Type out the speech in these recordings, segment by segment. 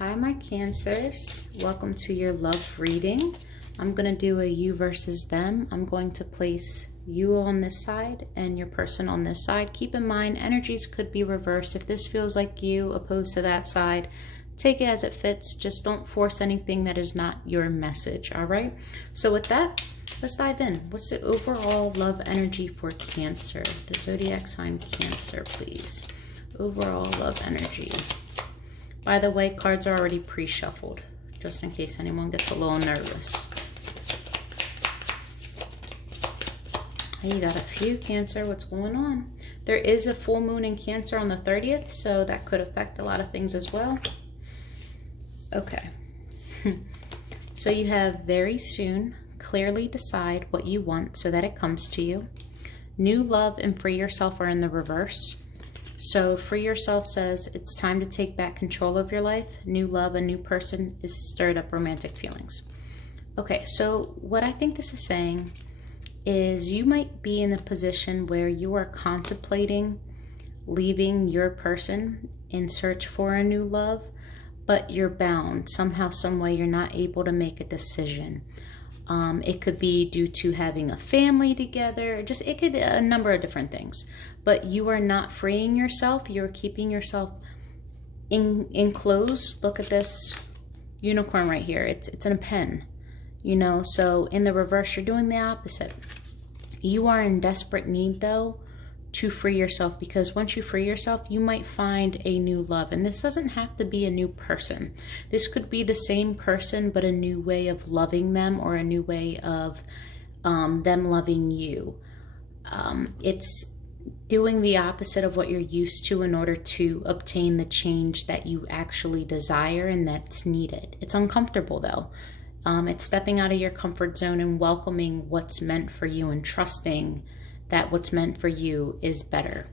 Hi, my Cancers. Welcome to your love reading. I'm going to do a you versus them. I'm going to place you on this side and your person on this side. Keep in mind, energies could be reversed. If this feels like you opposed to that side, take it as it fits. Just don't force anything that is not your message, all right? So with that, let's dive in. What's the overall love energy for Cancer? The zodiac sign Cancer, please. Overall love energy. By the way, cards are already pre-shuffled, just in case anyone gets a little nervous. You got a few, Cancer. What's going on? There is a full moon in Cancer on the 30th, so that could affect a lot of things as well. Okay. So you have very soon. Clearly decide what you want so that it comes to you. New love and free yourself are in the reverse. So free yourself says it's time to take back control of your life. New love, a new person is stirred up romantic feelings. Okay, so what I think this is saying is you might be in a position where you are contemplating leaving your person in search for a new love, but you're bound. Somehow, some way, you're not able to make a decision. It could be due to having a family together, it could be a number of different things. But you are not freeing yourself. You're keeping yourself enclosed. Look at this unicorn right here. It's in a pen, you know. So in the reverse, you're doing the opposite. You are in desperate need, though, to free yourself, because once you free yourself, you might find a new love. And this doesn't have to be a new person. This could be the same person, but a new way of loving them, or a new way of them loving you. It's doing the opposite of what you're used to in order to obtain the change that you actually desire and that's needed. It's uncomfortable, though. It's stepping out of your comfort zone and welcoming what's meant for you and trusting that what's meant for you is better.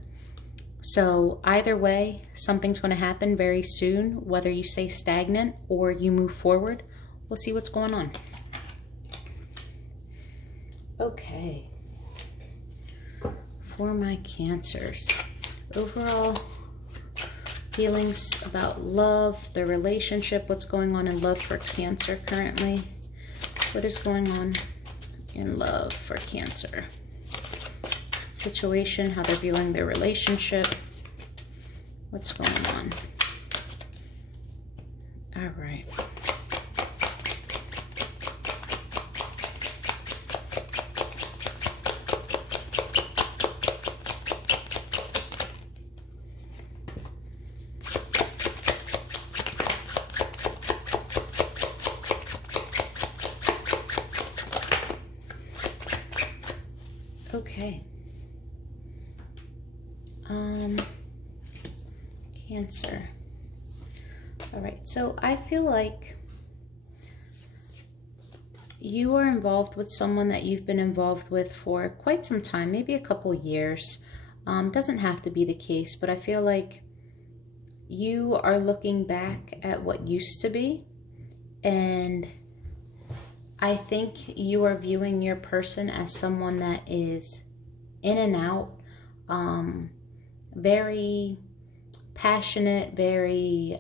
So either way, something's going to happen very soon, whether you stay stagnant or you move forward. We'll see what's going on. Okay. For my Cancers, overall feelings about love, the relationship, what's going on in love for Cancer currently. What is going on in love for Cancer? Situation, how they're viewing their relationship, what's going on. All right. Okay. Cancer. All right, so I feel like you are involved with someone that you've been involved with for quite some time, maybe a couple years. Doesn't have to be the case, but I feel like you are looking back at what used to be, and I think you are viewing your person as someone that is in and out, very passionate, very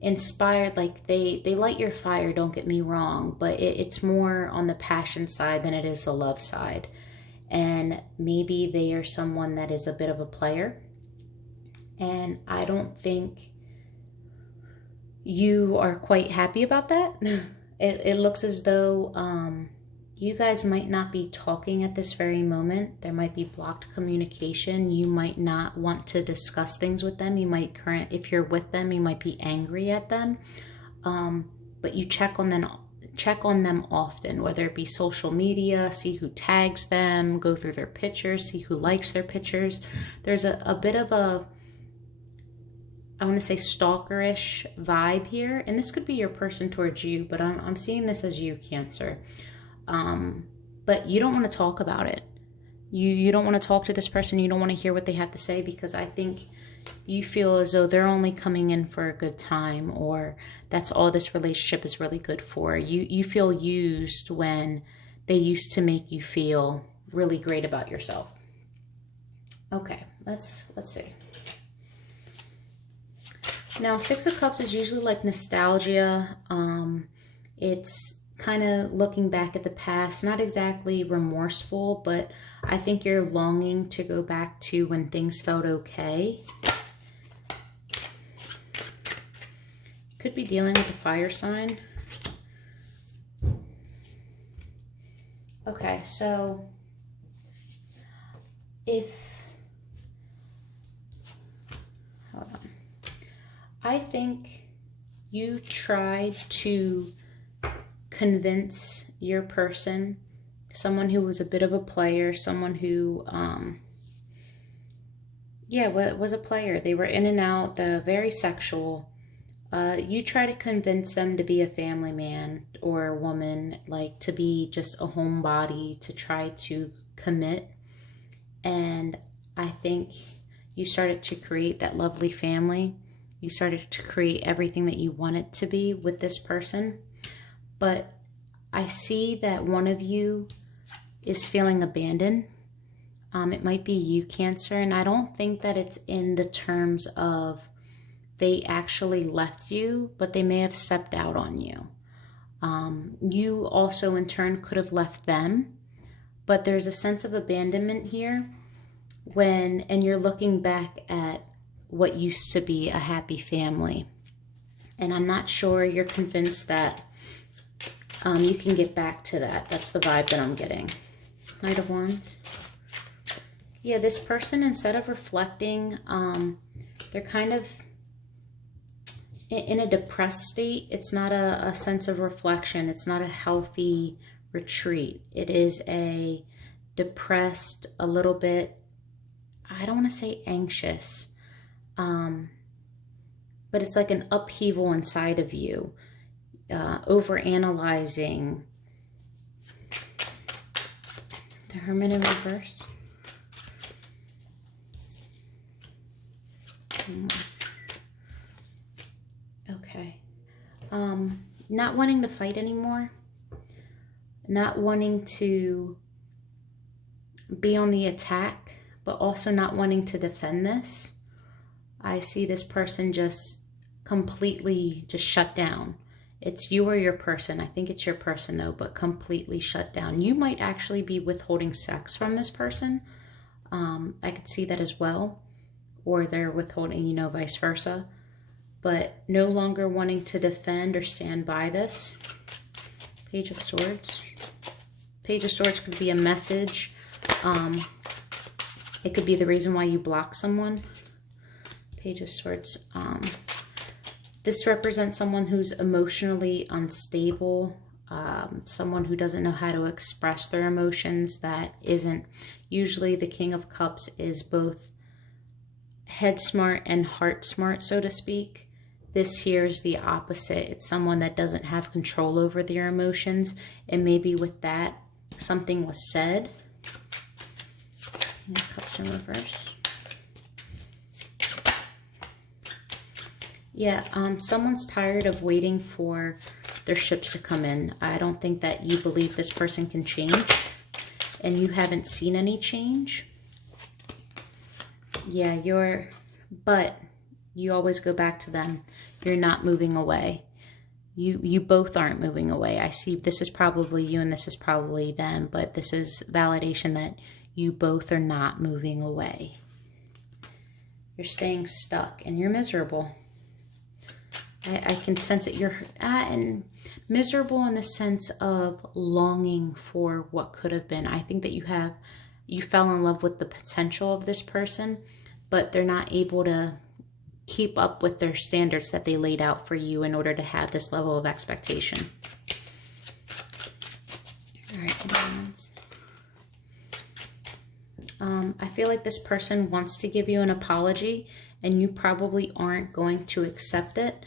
inspired. Like they light your fire, don't get me wrong, but it's more on the passion side than it is the love side. And maybe they are someone that is a bit of a player, and I don't think you are quite happy about that. It looks as though you guys might not be talking at this very moment. There might be blocked communication. You might not want to discuss things with them. You might if you're with them, you might be angry at them. But you check on them often, whether it be social media, see who tags them, go through their pictures, see who likes their pictures. There's a bit of a, I want to say, stalkerish vibe here. And this could be your person towards you, but I'm seeing this as you, Cancer. But you don't want to talk about it. You don't want to talk to this person. You don't want to hear what they have to say, because I think you feel as though they're only coming in for a good time, or that's all this relationship is really good for. You feel used when they used to make you feel really great about yourself. Okay, let's see. Now, Six of Cups is usually like nostalgia. It's kind of looking back at the past, not exactly remorseful, but I think you're longing to go back to when things felt okay. Could be dealing with a fire sign. Okay, so hold on. I think you tried to convince your person, someone who was a bit of a player, someone who, was a player. They were in and out, very sexual. You try to convince them to be a family man or a woman, like to be just a homebody, to try to commit. And I think you started to create that lovely family. You started to create everything that you wanted to be with this person. But I see that one of you is feeling abandoned. It might be you, Cancer, and I don't think that it's in the terms of they actually left you, but they may have stepped out on you. You also in turn could have left them, but there's a sense of abandonment here and you're looking back at what used to be a happy family. And I'm not sure you're convinced that you can get back to that. That's the vibe that I'm getting. Knight of Wands. Yeah, this person, instead of reflecting, they're kind of in a depressed state. It's not a sense of reflection. It's not a healthy retreat. It is a depressed, a little bit, I don't want to say anxious, but it's like an upheaval inside of you, overanalyzing. The Hermit in reverse. Okay. Not wanting to fight anymore. Not wanting to be on the attack, but also not wanting to defend this. I see this person just completely just shut down. It's you or your person. I think it's your person though, but completely shut down. You might actually be withholding sex from this person. I could see that as well. Or they're withholding, vice versa. But no longer wanting to defend or stand by this. Page of Swords. Page of Swords could be a message. It could be the reason why you block someone. Page of Swords. This represents someone who's emotionally unstable, someone who doesn't know how to express their emotions, that isn't. Usually the King of Cups is both head smart and heart smart, so to speak. This here is the opposite. It's someone that doesn't have control over their emotions, and maybe with that, something was said. King of Cups in reverse. Yeah, someone's tired of waiting for their ships to come in. I don't think that you believe this person can change, and you haven't seen any change. Yeah, but you always go back to them. You're not moving away. You both aren't moving away. I see this is probably you and this is probably them, but this is validation that you both are not moving away. You're staying stuck and you're miserable. I can sense it. You're and miserable in the sense of longing for what could have been. I think that you fell in love with the potential of this person, but they're not able to keep up with their standards that they laid out for you in order to have this level of expectation. All right. I feel like this person wants to give you an apology, and you probably aren't going to accept it.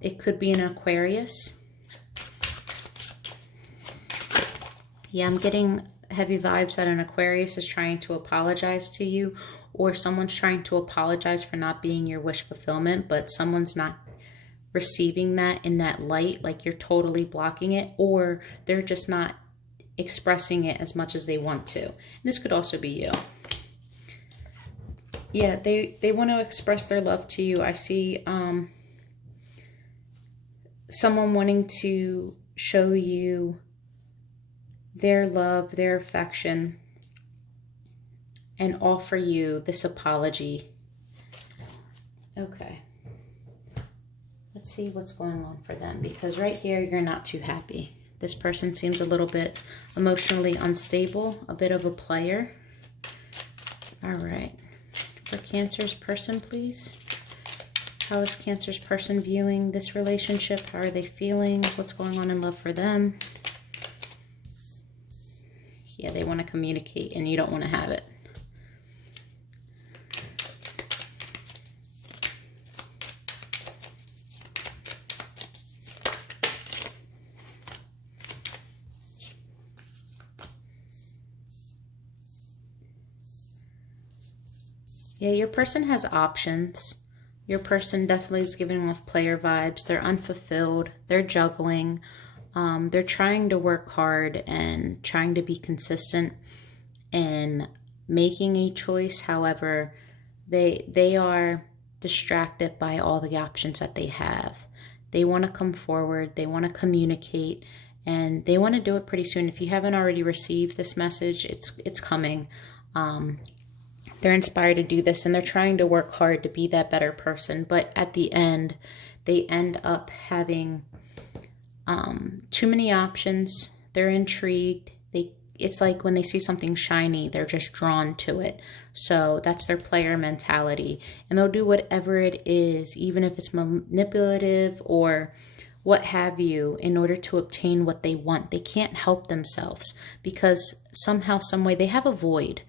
It could be an Aquarius. Yeah, I'm getting heavy vibes that an Aquarius is trying to apologize to you, or someone's trying to apologize for not being your wish fulfillment, but someone's not receiving that in that light, like you're totally blocking it, or they're just not expressing it as much as they want to. And this could also be you. Yeah, they want to express their love to you. I see someone wanting to show you their love, their affection, and offer you this apology. Okay. Let's see what's going on for them, because right here you're not too happy. This person seems a little bit emotionally unstable, a bit of a player. All right. For Cancer's person, please. How is Cancer's person viewing this relationship? How are they feeling? What's going on in love for them? Yeah, they want to communicate and you don't want to have it. Yeah, your person has options. Your person definitely is giving off player vibes. They're unfulfilled. They're juggling. They're trying to work hard and trying to be consistent in making a choice. However, they are distracted by all the options that they have. They want to come forward. They want to communicate. And they want to do it pretty soon. If you haven't already received this message, it's coming. They're inspired to do this and they're trying to work hard to be that better person. But at the end, they end up having too many options. They're intrigued. It's like when they see something shiny, they're just drawn to it. So that's their player mentality. And they'll do whatever it is, even if it's manipulative or what have you, in order to obtain what they want. They can't help themselves because somehow, some way, they have a void.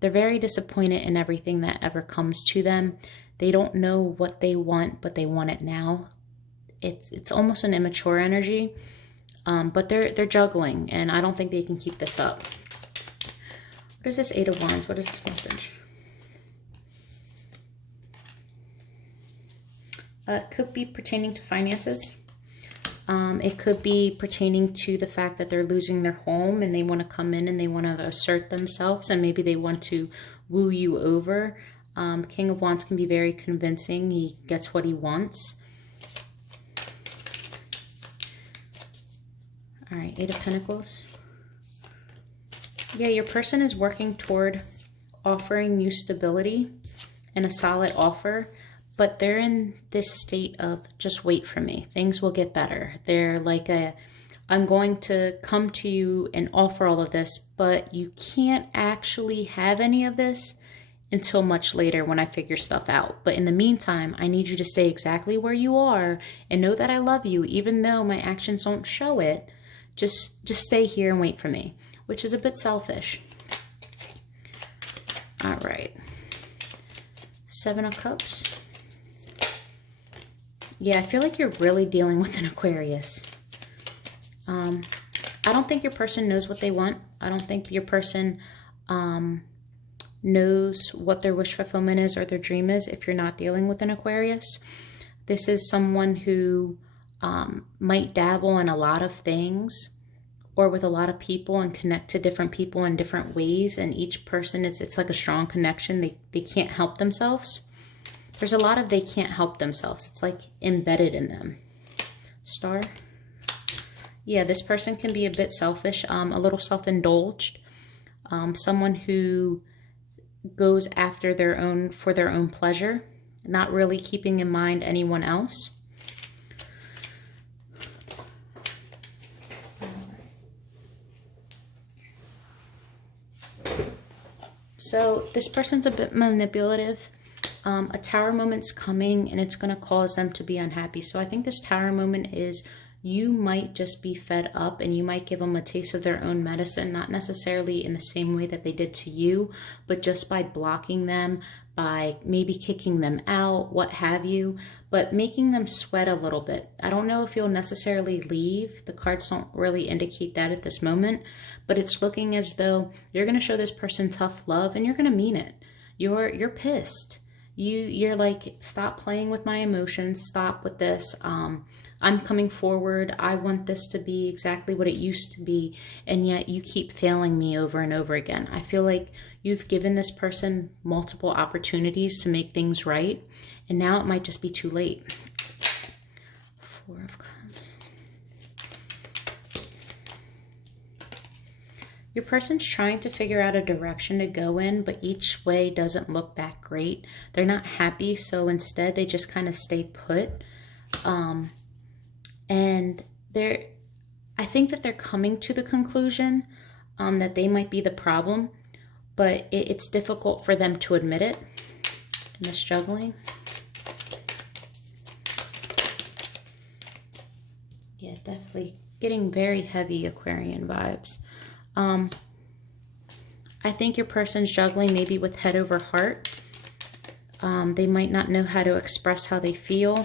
They're very disappointed in everything that ever comes to them. They don't know what they want, but they want it now. It's almost an immature energy, but they're juggling, and I don't think they can keep this up. What is this Eight of Wands? What is this message? It could be pertaining to finances. It could be pertaining to the fact that they're losing their home and they want to come in and they want to assert themselves, and maybe they want to woo you over. King of Wands can be very convincing. He gets what he wants. All right, Eight of Pentacles. Yeah, your person is working toward offering you stability and a solid offer. But they're in this state of just wait for me. Things will get better. They're like I'm going to come to you and offer all of this, but you can't actually have any of this until much later when I figure stuff out. But in the meantime, I need you to stay exactly where you are and know that I love you, even though my actions don't show it. Just stay here and wait for me, which is a bit selfish. All right. Seven of Cups. Yeah, I feel like you're really dealing with an Aquarius. I don't think your person knows what they want. I don't think your person knows what their wish fulfillment is or their dream is if you're not dealing with an Aquarius. This is someone who might dabble in a lot of things or with a lot of people and connect to different people in different ways. And each person, it's like a strong connection. They can't help themselves. There's a lot of they can't help themselves. It's like embedded in them. Star. Yeah, this person can be a bit selfish, a little self-indulged. Someone who goes after for their own pleasure, not really keeping in mind anyone else. So this person's a bit manipulative. A tower moment's coming and it's going to cause them to be unhappy. So I think this tower moment is you might just be fed up and you might give them a taste of their own medicine, not necessarily in the same way that they did to you, but just by blocking them, by maybe kicking them out, what have you, but making them sweat a little bit. I don't know if you'll necessarily leave. The cards don't really indicate that at this moment, but it's looking as though you're going to show this person tough love and you're going to mean it. You're pissed. You're like, stop playing with my emotions, stop with this. I'm coming forward. I want this to be exactly what it used to be, and yet you keep failing me over and over again. I feel like you've given this person multiple opportunities to make things right, and now it might just be too late. Four of Cups. Your person's trying to figure out a direction to go in, but each way doesn't look that great. They're not happy, so instead they just kind of stay put. And I think that they're coming to the conclusion that they might be the problem, but it's difficult for them to admit it. And they're struggling. Yeah, definitely getting very heavy Aquarian vibes. I think your person's juggling maybe with head over heart. They might not know how to express how they feel.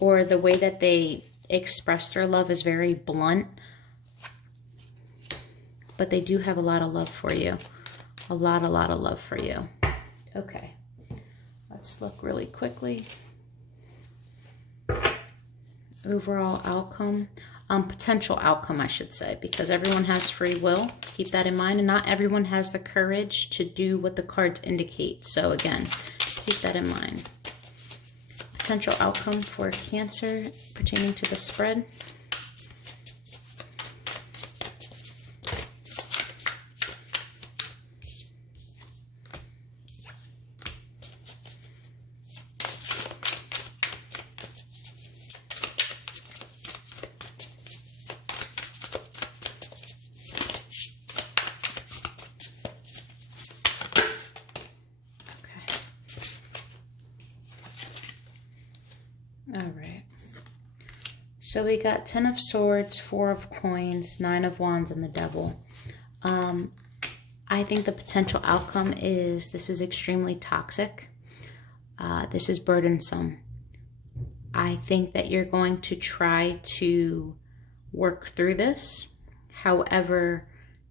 Or the way that they express their love is very blunt. But they do have a lot of love for you. A lot of love for you. Okay. Let's look really quickly. Overall outcome. Potential outcome, I should say, because everyone has free will. Keep that in mind. And not everyone has the courage to do what the cards indicate. So again, keep that in mind. Potential outcome for Cancer pertaining to the spread. All right. So we got 10 of Swords, 4 of Coins, 9 of Wands, and the Devil. I think the potential outcome is this is extremely toxic. This is burdensome. I think that you're going to try to work through this. However,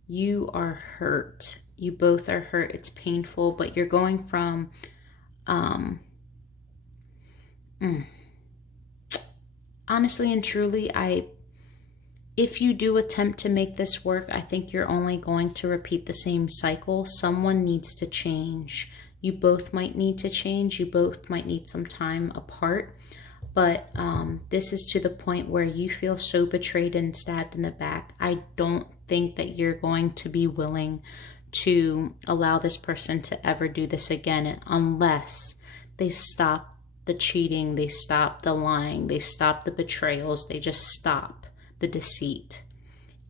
you are hurt. You both are hurt. It's painful, but you're going from... Honestly and truly, if you do attempt to make this work, I think you're only going to repeat the same cycle. Someone needs to change. You both might need to change. You both might need some time apart. But this is to the point where you feel so betrayed and stabbed in the back. I don't think that you're going to be willing to allow this person to ever do this again unless they stop the cheating, they stop the lying, they stop the betrayals, they just stop the deceit.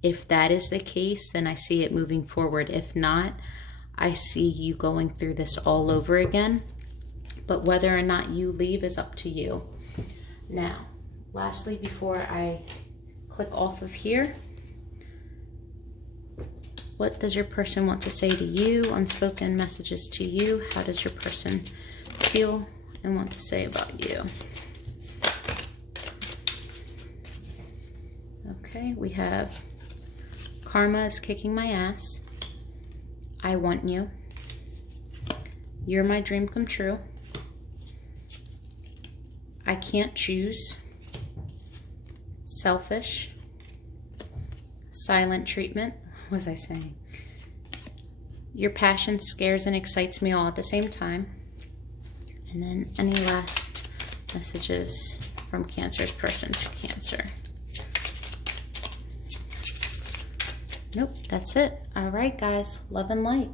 If that is the case, then I see it moving forward. If not, I see you going through this all over again. But whether or not you leave is up to you. Now, lastly, before I click off of here, what does your person want to say to you? Unspoken messages to you. How does your person feel and want to say about you? Okay, we have karma is kicking my ass. I want you. You're my dream come true. I can't choose. Selfish. Silent treatment. What was I saying? Your passion scares and excites me all at the same time. And then any last messages from Cancer's person to Cancer? Nope, that's it. All right, guys. Love and light.